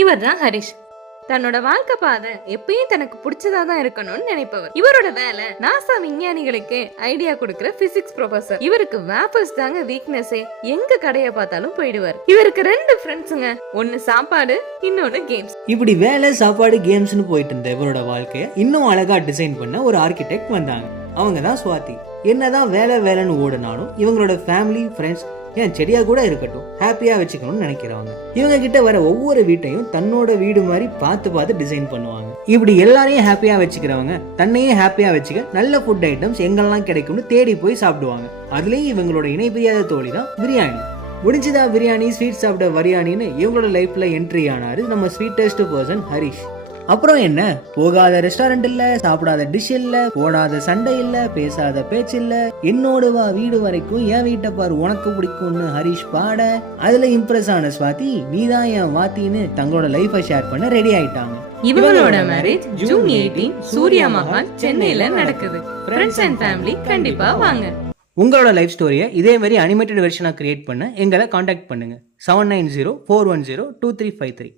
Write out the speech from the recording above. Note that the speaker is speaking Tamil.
இவர் தான் ஹரிஷ். தன்னோட வாழ்க்கை பாதை எப்பயும் தனக்கு பிடிச்சதா தான் இருக்கணும்னு நினைப்பவர். இவரோட வேலை நாசா விஞ்ஞானிகளுக்கு ஐடியா கொடுக்கிற பிசிக்ஸ் ப்ரொஃபசர். இவருக்கு வேப்பர்ஸ் தாங்க வீக்னஸே. எங்க கடையை பார்த்தாலும் போயிடுவார். இவருக்கு 2 ஃப்ரெண்ட்ஸுங்க. ஒன்னு சாப்பாடு, இன்னொன்னு கேம்ஸ். இப்படி வேலை, சாப்பாடு, கேம்ஸ்னு போயிட்டு இருந்த இவரோட வாழ்க்கைய இன்னும் அழகா டிசைன் பண்ண ஒரு ஆர்கிடெக்ட் வந்தாங்க. அவங்க தான் சுவாதி. என்னதான் வேலை வேலைன்னு ஓடினாலும் இவங்களோட ஃபேமிலி, ஃப்ரெண்ட்ஸ், ஏன் செடியா கூட இருக்கட்டும், ஹாப்பியா வச்சுக்கணும்னு நினைக்கிறவங்க. இவங்க கிட்ட வர ஒவ்வொரு வீட்டையும் தன்னோட வீடு மாதிரி பார்த்து டிசைன் பண்ணுவாங்க. இப்படி எல்லாரையும் ஹாப்பியா வச்சுக்கிறவங்க தன்னையும் ஹாப்பியா வச்சுக்க நல்ல ஃபுட் ஐட்டம்ஸ் எங்கெல்லாம் கிடைக்கும்னு தேடி போய் சாப்பிடுவாங்க. அதுலயும் இவங்களோட இணை பிரியாத தோழி தான் பிரியாணி. முடிஞ்சுதா பிரியாணி, ஸ்வீட் சாப்பிட வரியாணின்னு இவங்களோட லைஃப்ல என்ட்ரி ஆனாரு நம்ம ஸ்வீட்டஸ்ட் பர்சன் ஹரிஷ். அப்புறம் என்ன, போகாத ரெஸ்டாரண்ட் இல்ல, சாப்பிடாத டிஷ் இல்ல, போடாத சண்டை இல்ல, பேசாத பேச்சு இல்ல, என்னோடு வா வீடு வரைக்கும் என் வீட்டை பாரு உனக்கு பிடிக்கும்னு ஹரிஷ் பாட, அதுல இம்ப்ரெஸ் ஆன ஸ்வாதி நீதான் என் வாத்தின்னு தங்களோட லைஃபை ஷேர் பண்ண ரெடி ஆயிட்டாங்க. இவங்களோட மேரேஜ் ஜூன் 18 சூர்யா மஹால் சென்னையில நடக்குது. ஃப்ரெண்ட்ஸ் அண்ட் ஃபேமிலி கண்டிப்பா வாங்க. உங்களோட லைஃப் ஸ்டோரியை இதே மாதிரி அனிமேட்டட் வெர்ஷனா கிரியேட் பண்ண எங்களை காண்டாக்ட் பண்ணுங்க. 7904102353.